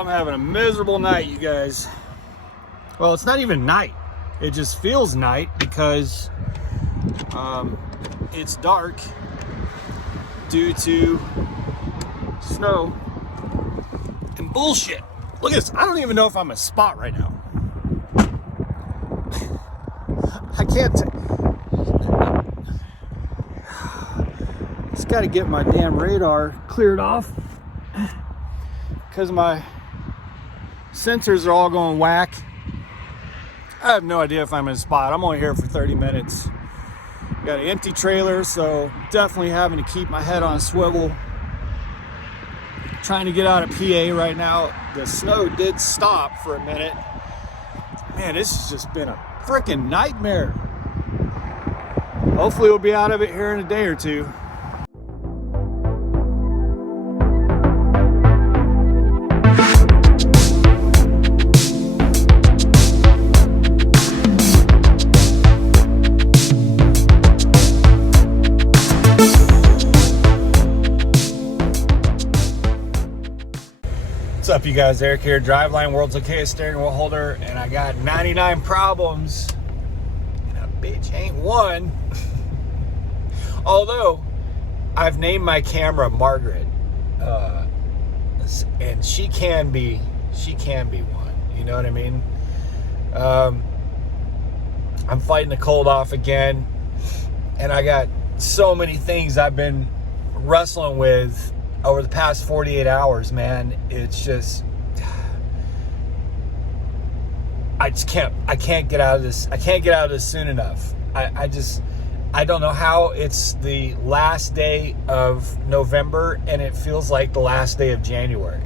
I'm having a miserable night, you guys. Well, it's not even night. It just feels night because it's dark due to snow and bullshit. Look at this. I don't even know if I'm a spot right now. I can't. Just got to get my damn radar cleared off because my sensors are all going whack. I have no idea if I'm in a spot. I'm only here for 30 minutes. Got an empty trailer, so definitely having to keep my head on a swivel. Trying to get out of PA right now. The snow did stop for a minute. Man, this has just been a freaking nightmare. Hopefully we'll be out of it here in a day or two. What's up, you guys? Eric here, Driveline, World's Okayest steering wheel holder, and I got 99 problems, and a bitch ain't one. Although, I've named my camera Margaret, and she can be one, you know what I mean? I'm fighting the cold off again, and I got so many things I've been wrestling with over the past 48 hours, man. It's just, I can't get out of this. I can't get out of this soon enough. I don't know how it's the last day of November and it feels like the last day of January.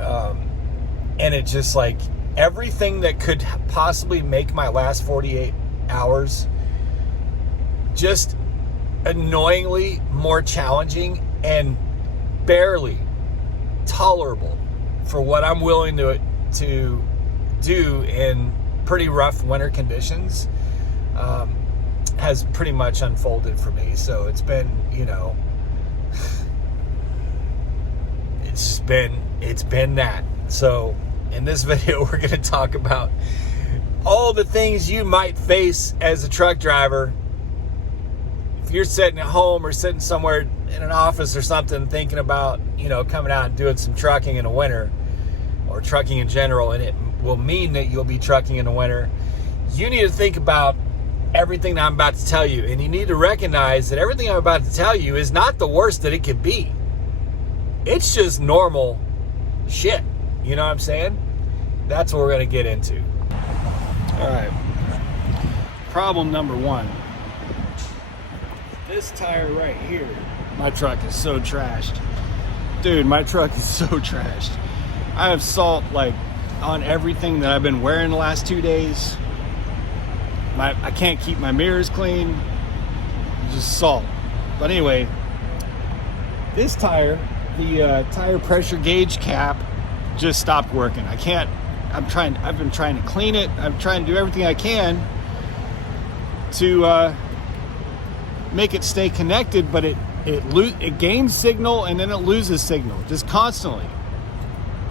And it just, like, everything that could possibly make my last 48 hours just annoyingly more challenging and barely tolerable for what I'm willing to do in pretty rough winter conditions, has pretty much unfolded for me. So it's been, it's been that. So in this video, we're going to talk about all the things you might face as a truck driver. If you're sitting at home or sitting somewhere in an office or something thinking about, coming out and doing some trucking in the winter, or trucking in general, and it will mean that you'll be trucking in the winter, you need to think about everything that I'm about to tell you. And you need to recognize that everything I'm about to tell you is not the worst that it could be. It's just normal shit. You know what I'm saying? That's what we're going to get into. All right. Problem number one. This tire right here, my truck is so trashed. Dude, my truck is so trashed. I have salt, like, on everything that I've been wearing the last 2 days. I can't keep my mirrors clean. Just salt. But anyway, this tire, the tire pressure gauge cap, just stopped working. I've been trying to clean it. I'm trying to do everything I can to make it stay connected, but it gains signal and then it loses signal just constantly.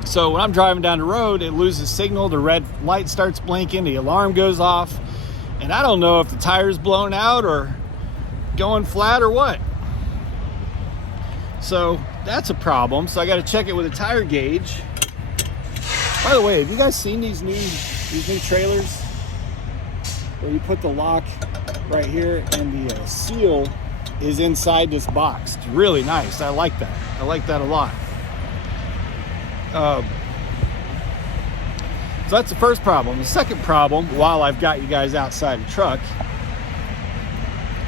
So when I'm driving down the road, it loses signal, the red light starts blinking, the alarm goes off, and I don't know if the tire's blown out or going flat or what. So that's a problem. So I got to check it with a tire gauge. By the way, have you guys seen these new trailers where you put the lock right here and the seal is inside this box? It's really nice. I like that. I like that a lot. So that's the first problem. The second problem, while I've got you guys outside the truck,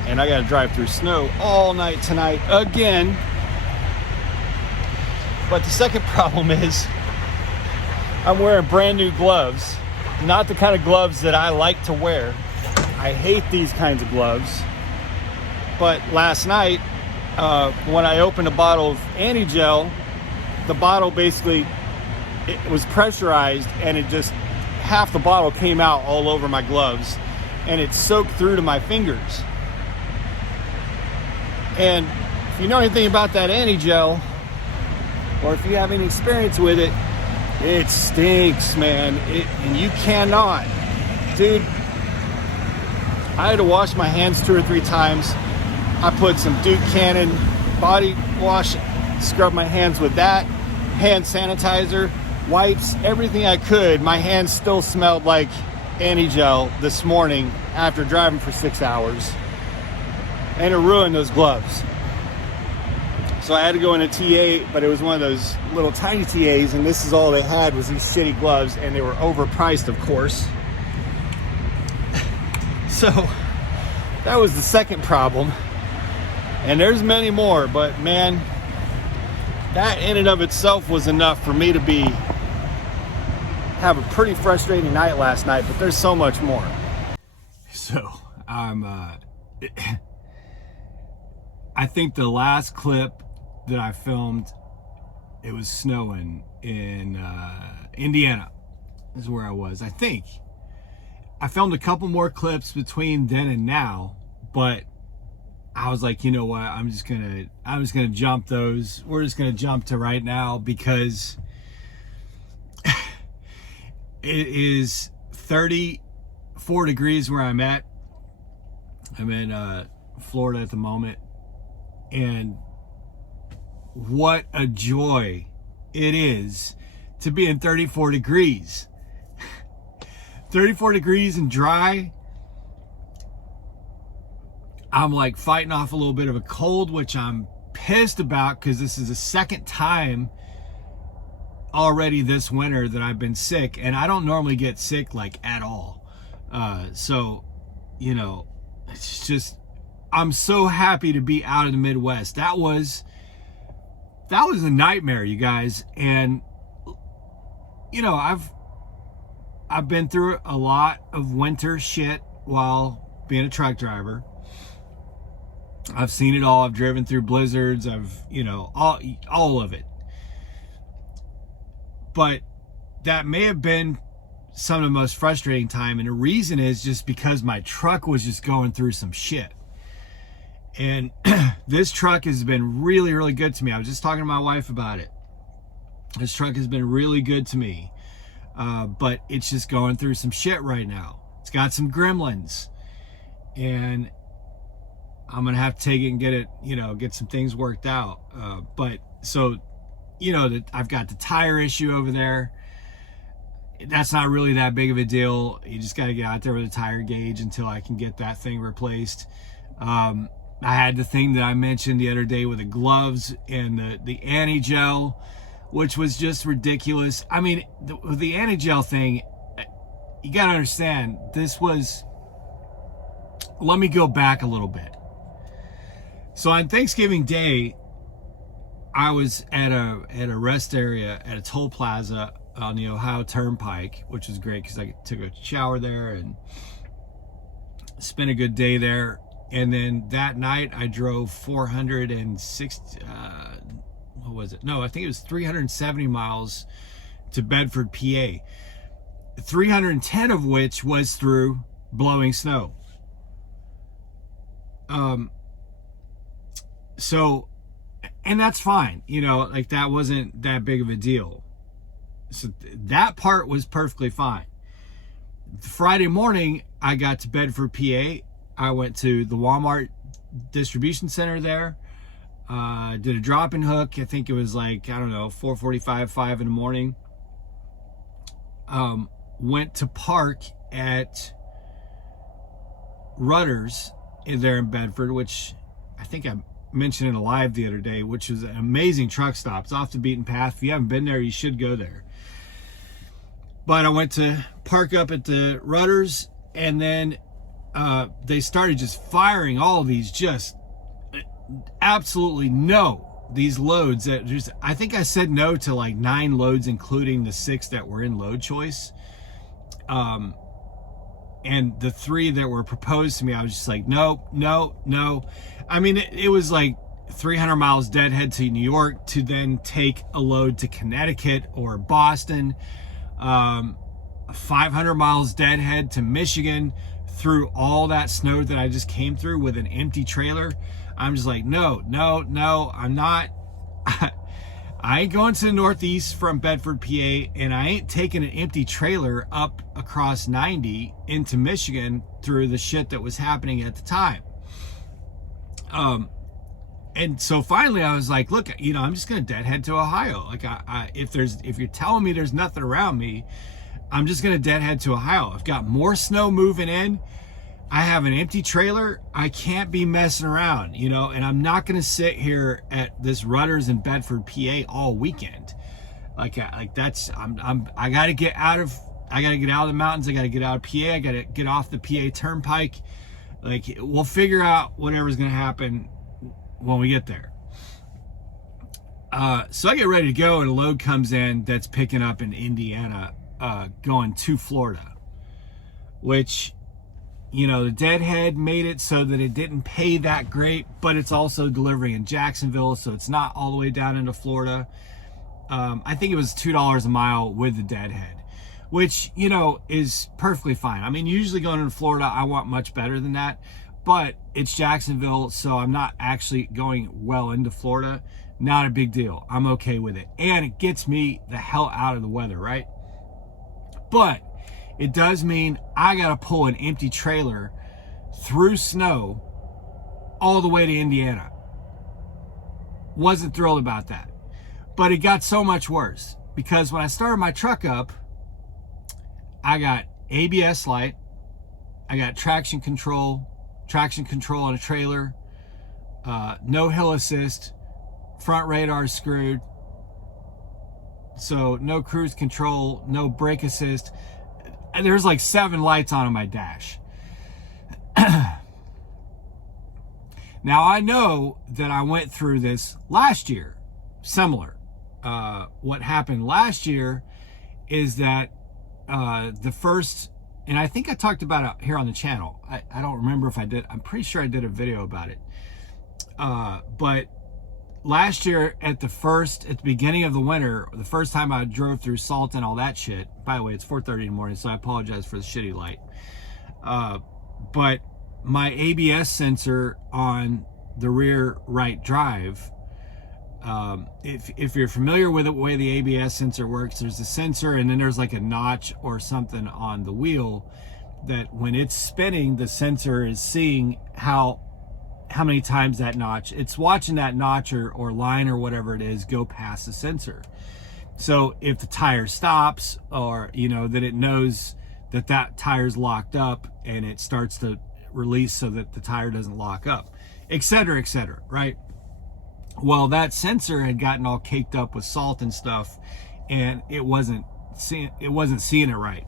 and I got to drive through snow all night tonight again. But the second problem is I'm wearing brand new gloves. Not the kind of gloves that I like to wear. I hate these kinds of gloves. But last night, when I opened a bottle of Antigel, the bottle basically, it was pressurized and it just, half the bottle came out all over my gloves and it soaked through to my fingers. And if you know anything about that Antigel, or if you have any experience with it, it stinks, man. And you cannot. Dude, I had to wash my hands 2 or 3 times. I put some Duke Cannon body wash, scrub my hands with that, hand sanitizer, wipes, everything I could. My hands still smelled like Antigel this morning after driving for 6 hours. And it ruined those gloves. So I had to go in a TA, but it was one of those little tiny TAs, and this is all they had was these shitty gloves, and they were overpriced, of course. So that was the second problem. And there's many more, but man, that in and of itself was enough for me to have a pretty frustrating night last night, but there's so much more. So I think the last clip that I filmed, it was snowing in Indiana is where I was. I think I filmed a couple more clips between then and now, but I was like, you know what, I'm just gonna jump those. We're just gonna jump to right now because it is 34 degrees where I'm at. I'm in Florida at the moment, and what a joy it is to be in 34 degrees. 34 degrees and dry. I'm like fighting off a little bit of a cold, which I'm pissed about because this is the second time already this winter that I've been sick, and I don't normally get sick like at all. So, you know, it's just, I'm so happy to be out of the Midwest. That was a nightmare, you guys. And, you know, I've been through a lot of winter shit while being a truck driver. I've seen it all. I've driven through blizzards. You know, all of it. But that may have been some of the most frustrating time. And the reason is just because my truck was just going through some shit. And this truck has been really, really good to me. I was just talking to my wife about it. This truck has been really good to me. But it's just going through some shit right now. It's got some gremlins. And I'm going to have to take it and get it, you know, get some things worked out. But so, you know, I've got the tire issue over there. That's not really that big of a deal. You just got to get out there with a tire gauge until I can get that thing replaced. I had the thing that I mentioned the other day with the gloves and the Antigel, which was just ridiculous. I mean, the Antigel thing, you got to understand, this was, let me go back a little bit. So on Thanksgiving Day, I was at a rest area at a toll plaza on the Ohio Turnpike, which was great because I took a shower there and spent a good day there. And then that night I drove 460, what was it? No, I think it was 370 miles to Bedford, PA. 310 of which was through blowing snow. So, and that's fine, you know, like that wasn't that big of a deal. So that part was perfectly fine. Friday morning, I got to Bedford, PA. I went to the Walmart distribution center there. Did a drop and hook. I think it was like, I don't know, 4:45, 5 in the morning. Went to park at Rutter's there in Bedford, which I think I mentioned in a live the other day, which is an amazing truck stop. It's off the beaten path. If you haven't been there, you should go there. But I went to park up at the Rutter's, and then they started just firing all of these just absolutely these loads that just, I think I said no to like 9 loads, including the 6 that were in load choice. And the 3 that were proposed to me, I was just like, no. I mean, it was like 300 miles deadhead to New York to then take a load to Connecticut or Boston, 500 miles deadhead to Michigan through all that snow that I just came through with an empty trailer. I'm just like, no, I'm not. I ain't going to the Northeast from Bedford, PA, and I ain't taking an empty trailer up across 90 into Michigan through the shit that was happening at the time. And so finally I was like, look, you know, I'm just going to deadhead to Ohio. Like if you're telling me there's nothing around me, I'm just going to deadhead to Ohio. I've got more snow moving in. I have an empty trailer. I can't be messing around, you know, and I'm not going to sit here at this Rudders in Bedford, PA all weekend. I got to get out of the mountains. I got to get out of PA. I got to get off the PA turnpike. Like, we'll figure out whatever's going to happen when we get there. So I get ready to go, and a load comes in that's picking up in Indiana, going to Florida, which, you know, the deadhead made it so that it didn't pay that great, but it's also delivering in Jacksonville, so it's not all the way down into Florida. I think it was $2 a mile with the deadhead, which, you know, is perfectly fine. I mean, usually going into Florida, I want much better than that, but it's Jacksonville, so I'm not actually going well into Florida. Not a big deal. I'm okay with it. And it gets me the hell out of the weather, right? But it does mean I got to pull an empty trailer through snow all the way to Indiana. Wasn't thrilled about that. But it got so much worse, because when I started my truck up, I got ABS light, I got traction control on a trailer, no hill assist, front radar screwed, so no cruise control, no brake assist. And there's like 7 lights on my dash. Now I know that I went through this last year, similar. What happened last year is that the first, and I think I talked about it here on the channel. I don't remember if I did. I'm pretty sure I did a video about it. But last year at the beginning of the winter, the first time I drove through salt and all that shit, by the way, it's 4:30 in the morning, so I apologize for the shitty light. But my ABS sensor on the rear right drive, if you're familiar with the way the ABS sensor works, there's a sensor and then there's like a notch or something on the wheel that when it's spinning, the sensor is seeing how many times that notch, it's watching that notch or line or whatever it is go past the sensor. So if the tire stops, or, you know, that it knows that tire's locked up and it starts to release so that the tire doesn't lock up, et cetera, right? Well, that sensor had gotten all caked up with salt and stuff, and it wasn't seeing it right.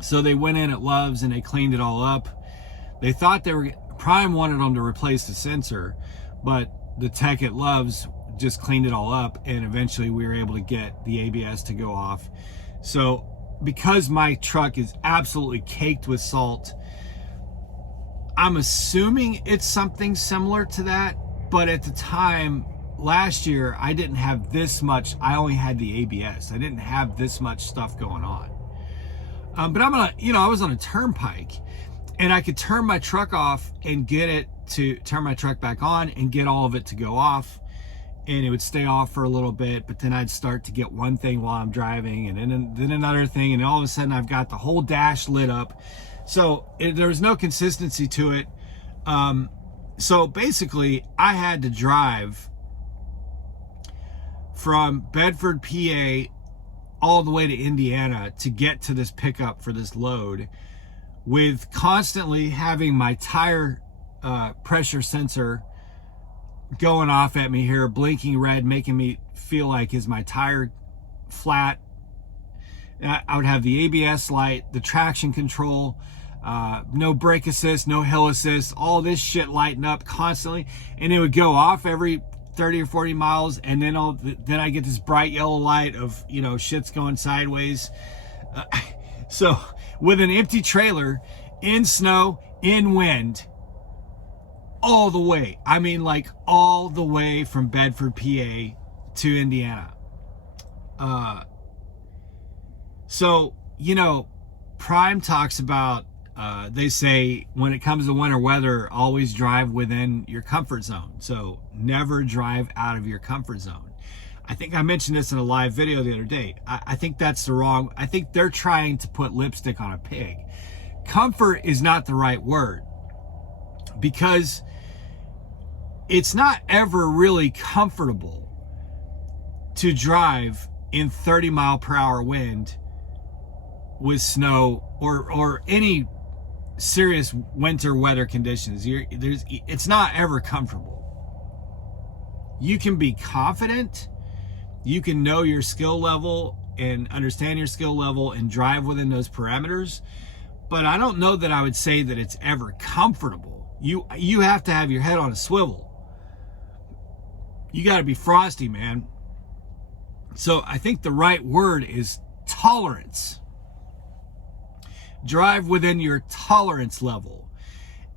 So they went in at Love's and they cleaned it all up. They thought Prime wanted them to replace the sensor, but the tech at Love's just cleaned it all up, and eventually we were able to get the ABS to go off. So because my truck is absolutely caked with salt, I'm assuming it's something similar to that. But at the time, last year, I didn't have this much. I only had the ABS. I didn't have this much stuff going on. But I was on a turnpike, and I could turn my truck off and get it to turn my truck back on and get all of it to go off, and it would stay off for a little bit, but then I'd start to get one thing while I'm driving, and then another thing, and all of a sudden I've got the whole dash lit up. So there was no consistency to it. So basically, I had to drive from Bedford, PA, all the way to Indiana to get to this pickup for this load, with constantly having my tire pressure sensor going off at me here, blinking red, making me feel like, is my tire flat? I would have the ABS light, the traction control, no brake assist, no hill assist, all this shit lighting up constantly, and it would go off every 30 or 40 miles, and then I get this bright yellow light of, you know, shit's going sideways. So with an empty trailer, in snow, in wind, all the way, I mean, like all the way from Bedford, PA to Indiana. So, you know, Prime talks about, they say when it comes to winter weather, always drive within your comfort zone. So never drive out of your comfort zone. I think I mentioned this in a live video the other day. I think that's the wrong, I think they're trying to put lipstick on a pig. Comfort is not the right word, because it's not ever really comfortable to drive in 30 mile per hour wind with snow or any serious winter weather conditions. It's not ever comfortable. You can be confident, you can know your skill level and understand your skill level and drive within those parameters, but I don't know that I would say that it's ever comfortable. You have to have your head on a swivel. You got to be frosty, man. So I think the right word is tolerance. Drive within your tolerance level.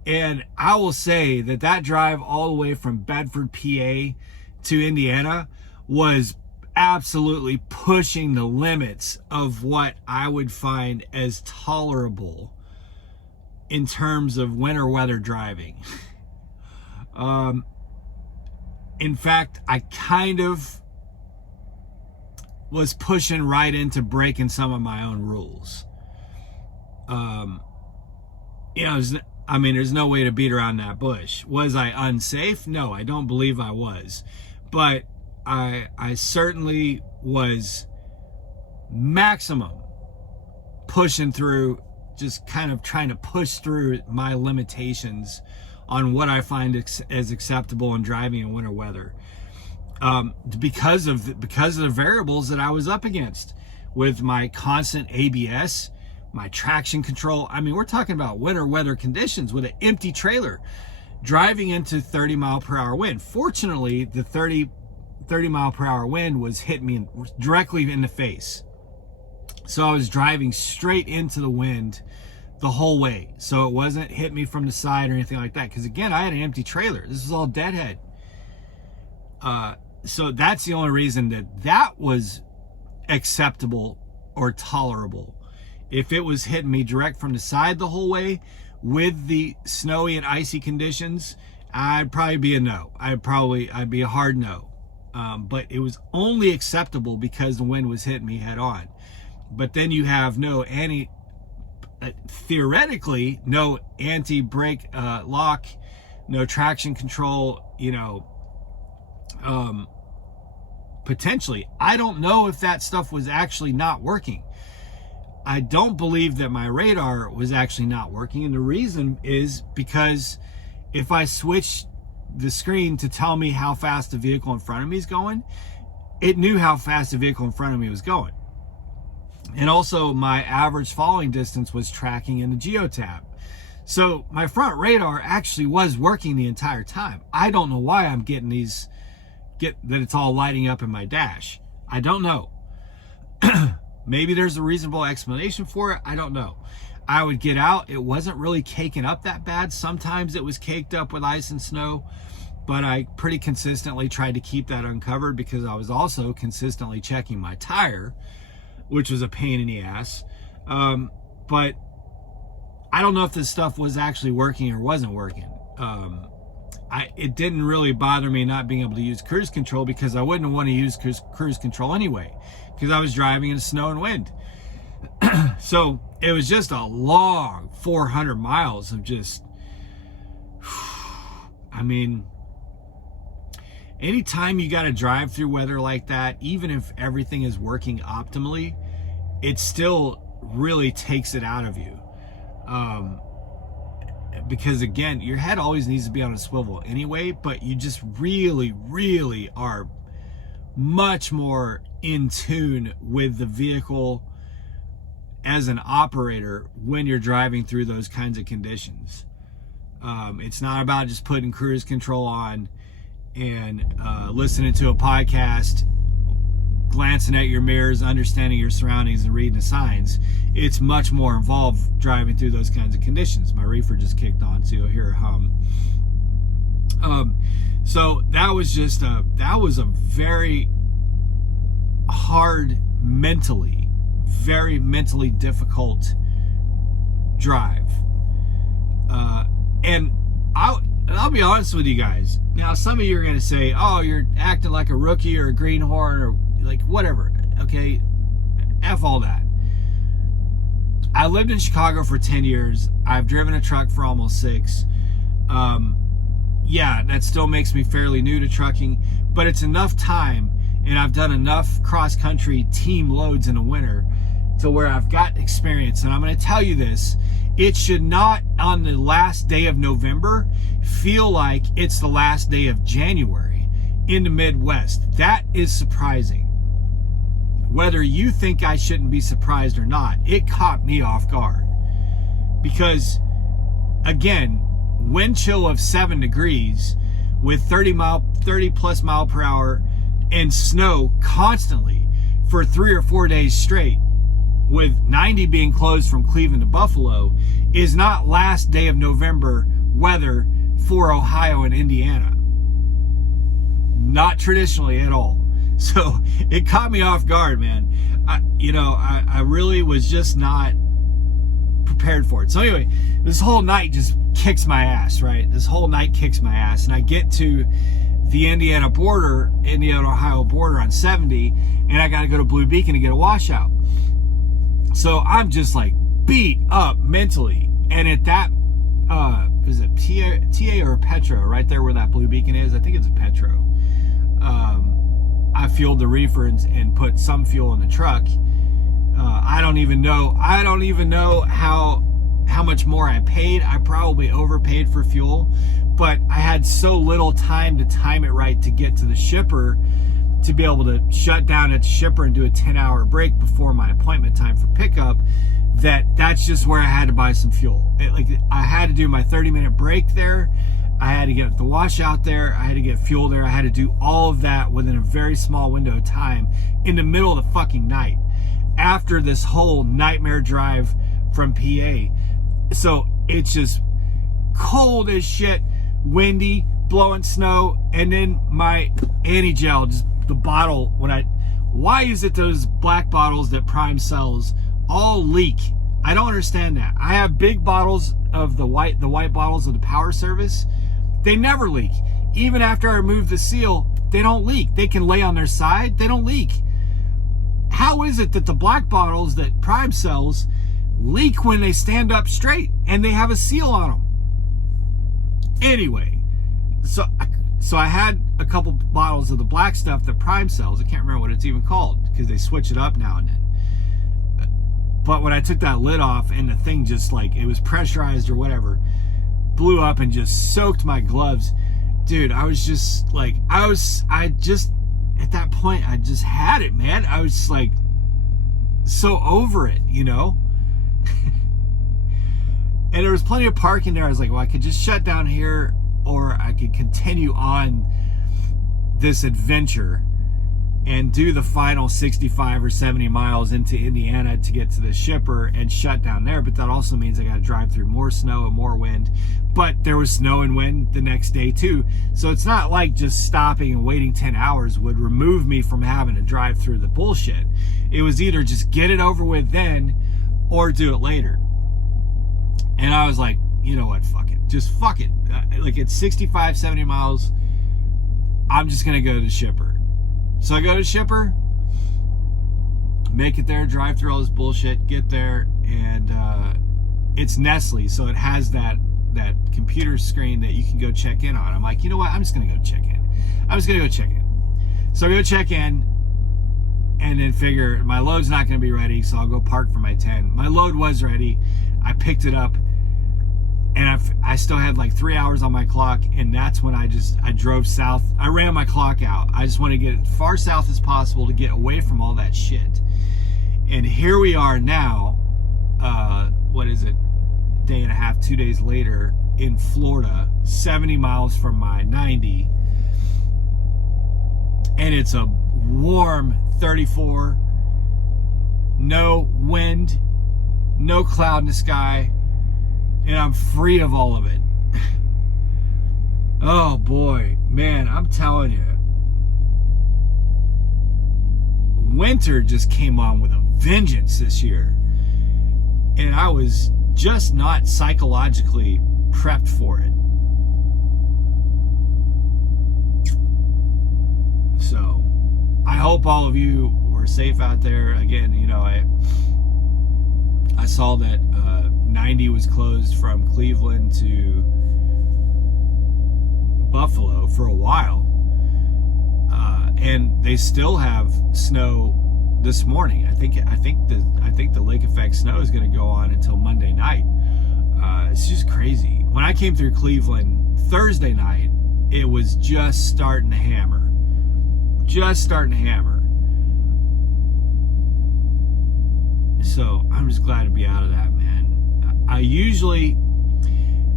And I will say that drive all the way from Bedford, PA to Indiana was absolutely pushing the limits of what I would find as tolerable in terms of winter weather driving. In fact, I kind of was pushing right into breaking some of my own rules. There's no way to beat around that bush. Was I unsafe? No, I don't believe I was. But I certainly was maximum pushing through, just kind of trying to push through my limitations on what I find as acceptable in driving in winter weather. Because of the variables that I was up against with my constant ABS, my traction control. I mean, we're talking about winter weather conditions with an empty trailer driving into 30 mile per hour wind. Fortunately, the 30 mile per hour wind was hitting me directly in the face. So I was driving straight into the wind the whole way. So it wasn't hit me from the side or anything like that. Because again, I had an empty trailer. This was all deadhead. So that's the only reason that was acceptable or tolerable. If it was hitting me direct from the side the whole way with the snowy and icy conditions, I'd probably be a no. I'd be a hard no. But it was only acceptable because the wind was hitting me head on. But then you have theoretically, no anti-brake lock, no traction control, potentially. I don't know if that stuff was actually not working. I don't believe that my radar was actually not working. And the reason is because if I switch the screen to tell me how fast the vehicle in front of me is going, it knew how fast the vehicle in front of me was going. And also my average following distance was tracking in the geotab. So my front radar actually was working the entire time. I don't know why I'm getting that it's all lighting up in my dash. I don't know. Maybe there's a reasonable explanation for it. I don't know. I would get out. It wasn't really caking up that bad. Sometimes it was caked up with ice and snow, but I pretty consistently tried to keep that uncovered because I was also consistently checking my tire, which was a pain in the ass. But I don't know if this stuff was actually working or wasn't working. It didn't really bother me not being able to use cruise control because I wouldn't want to use cruise control anyway, because I was driving in snow and wind. So it was just a long 400 miles of just, anytime you got to drive through weather like that, even if everything is working optimally, it still really takes it out of you. Because again, your head always needs to be on a swivel anyway, but you just really, really are much more in tune with the vehicle as an operator when you're driving through those kinds of conditions. It's not about just putting cruise control on and listening to a podcast, glancing at your mirrors, understanding your surroundings, and reading the signs. It's much more involved driving through those kinds of conditions. My reefer just kicked on, so you'll hear a hum. So that was a very hard mentally, very mentally difficult drive. And And I'll be honest with you guys. Now, some of you are going to say, oh, you're acting like a rookie or a greenhorn or like whatever. Okay? F all that. I lived in Chicago for 10 years. I've driven a truck for almost 6. Yeah, that still makes me fairly new to trucking, but it's enough time, and I've done enough cross-country team loads in the winter to where I've got experience. And I'm going to tell you this, it should not, on the last day of November, feel like it's the last day of January in the Midwest. That is surprising. Whether you think I shouldn't be surprised or not, it caught me off guard. Because, again, wind chill of 7 degrees with 30 plus mile per hour and snow constantly for 3 or 4 days straight, with 90 being closed from Cleveland to Buffalo, is not last day of November weather for Ohio and Indiana. Not traditionally at all. So it caught me off guard, man. I really was just not prepared for it. So anyway, this whole night just kicks my ass, right? This whole night kicks my ass. And I get to the Indiana-Ohio border on 70, and I got to go to Blue Beacon to get a washout. So I'm just like beat up mentally. And at that, is it TA or Petro, right there where that Blue Beacon is? I think it's a Petro. I fueled the reefer and put some fuel in the truck. I don't even know how much more I paid. I probably overpaid for fuel, but I had so little time to time it right to get to the shipper to be able to shut down at the shipper and do a 10-hour break before my appointment time for pickup, that's just where I had to buy some fuel. I had to do my 30-minute break there. I had to get the washout there. I had to get fuel there. I had to do all of that within a very small window of time in the middle of the fucking night after this whole nightmare drive from PA. So it's just cold as shit, windy, blowing snow, and then my Antigel, just the bottle, why is it those black bottles that Prime sells all leak? I don't understand that. I have big bottles of the white bottles of the Power Service. They never leak. Even after I remove the seal, they don't leak. They can lay on their side, they don't leak. How is it that the black bottles that Prime sells leak when they stand up straight and they have a seal on them? Anyway, so I had a couple bottles of the black stuff that Prime sells. I can't remember what it's even called because they switch it up now and then. But when I took that lid off and the thing just it was pressurized or whatever, blew up and just soaked my gloves. Dude, I was just at that point, I just had it, man. I was so over it, And there was plenty of parking there. I was like, well, I could just shut down here or I could continue on this adventure and do the final 65 or 70 miles into Indiana to get to the shipper and shut down there. But that also means I got to drive through more snow and more wind. But there was snow and wind the next day too. So it's not like just stopping and waiting 10 hours would remove me from having to drive through the bullshit. It was either just get it over with then or do it later. And I was like, you know what, fuck it. Just fuck it. It's 65, 70 miles. I'm just going to go to the shipper. So I go to the shipper, make it there, drive through all this bullshit, get there, and it's Nestle, so it has that computer screen that you can go check in on. I'm like, you know what? I'm just going to go check in. So I go check in, and then figure my load's not going to be ready, so I'll go park for my 10. My load was ready. I picked it up, and I still had 3 hours on my clock, and that's when I drove south. I ran my clock out. I just want to get as far south as possible to get away from all that shit. And here we are now, what is it, day and a half, 2 days later in Florida, 70 miles from my 90. And it's a warm 34, no wind, no cloud in the sky, and I'm free of all of it. Oh boy, man, I'm telling you, winter just came on with a vengeance this year, and I was just not psychologically prepped for it. So I hope all of you were safe out there. Again, you know, I saw that 90 was closed from Cleveland to Buffalo for a while, and they still have snow this morning. I think the lake effect snow is going to go on until Monday night. It's just crazy. When I came through Cleveland Thursday night, it was just starting to hammer. So I'm just glad to be out of that, man.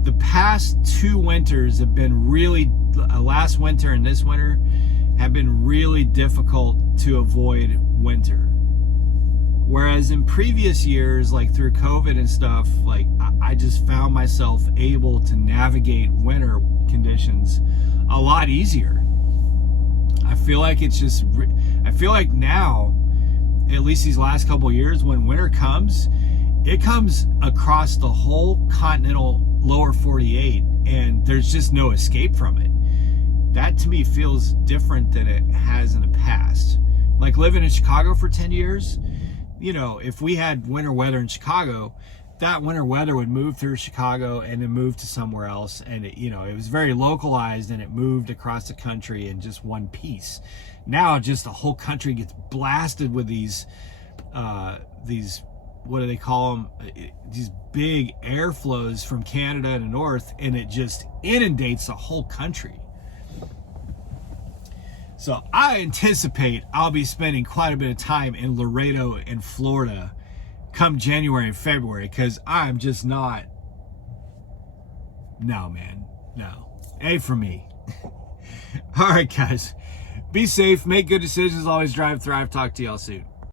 The past 2 winters have been really, last winter and this winter have been really difficult to avoid winter. Whereas in previous years, like through COVID and stuff, like I just found myself able to navigate winter conditions a lot easier. I feel like now, at least these last couple of years, when winter comes, it comes across the whole continental lower 48, and there's just no escape from it. That to me feels different than it has in the past. Like living in Chicago for 10 years, you know, if we had winter weather in Chicago, that winter weather would move through Chicago and then move to somewhere else. And it, you know, it was very localized, and it moved across the country in just one piece. Now just the whole country gets blasted with these, what do they call them? These big airflows from Canada and the north, and it just inundates the whole country. So I anticipate I'll be spending quite a bit of time in Laredo in Florida come January and February, because I'm just not, no, man, no. A for me. All right, guys. Be safe, make good decisions, always drive, thrive. Talk to y'all soon.